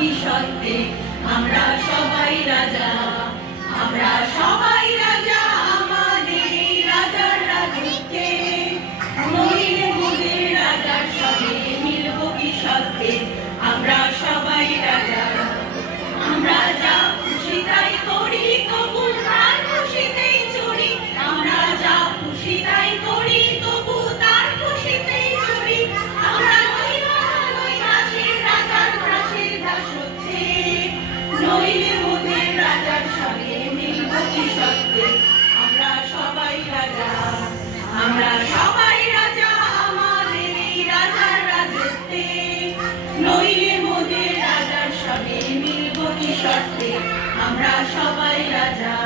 কি সত্যি আমরা সবাই রাজা, আমরা সবাই রাজা আমাদের এই রাজার রাজত্বে, নইলে মোদের রাজার সঙ্গে মিলব কি সত্যি আমরা সবাই রাজা। আমরা যা খুশি তাই করি তবু তার খুশিতেই চড়ি, আমরা যা খুশি তাই করি তবু তার খুশিতেই চড়ি, আমরা নই দাসের রাজার দাসের দাসত্বে, নইলে মোদের রাজার সঙ্গে মিলব কি সত্যি আমরা সবাই রাজা, আমরা সবাই রাজা আমাদের এই রাজার রাজত্বে, নইলে মোদের রাজার সঙ্গে মিলব কি সত্যি আমরা সবাই রাজা।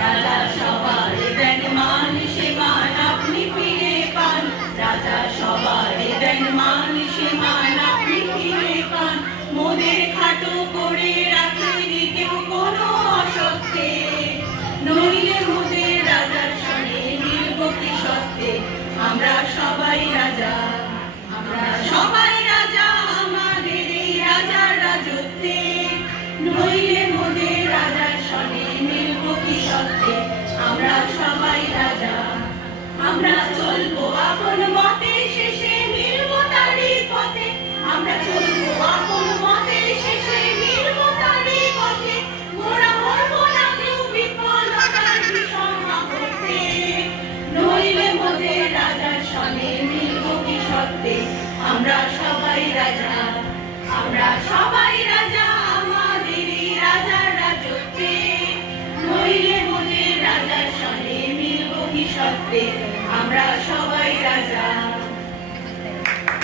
রাজা সবার দেন মান সে মান আপনি ফিরে পান, রাজা সবার দেন মান সে মান আপনি ফিরে পান, মোদের খাটো করে রাখেনি কেউ কোনো অসত্যে, নইলে মোদের রাজার সঙ্গে মিলব কি সত্যি আমরা সবাই রাজা, আমরা সবাই রাজা আমাদের এই রাজার রাজত্বে, নইলে মোদের রাজার সঙ্গে মিলব কি সত্যি আমরা সবাই রাজা। আমরা চলবো আপন মতে শেষে মিলব তারই পথে, আমরা চলবো আপন মতে শেষে মিলব তারই পথে, মোরা মরব না কেউ বিফলতার বিষম করতে, নইলে মোদের রাজার সঙ্গে মিলব কি সত্যি আমরা সবাই রাজা, আমরা সবাই রাজা।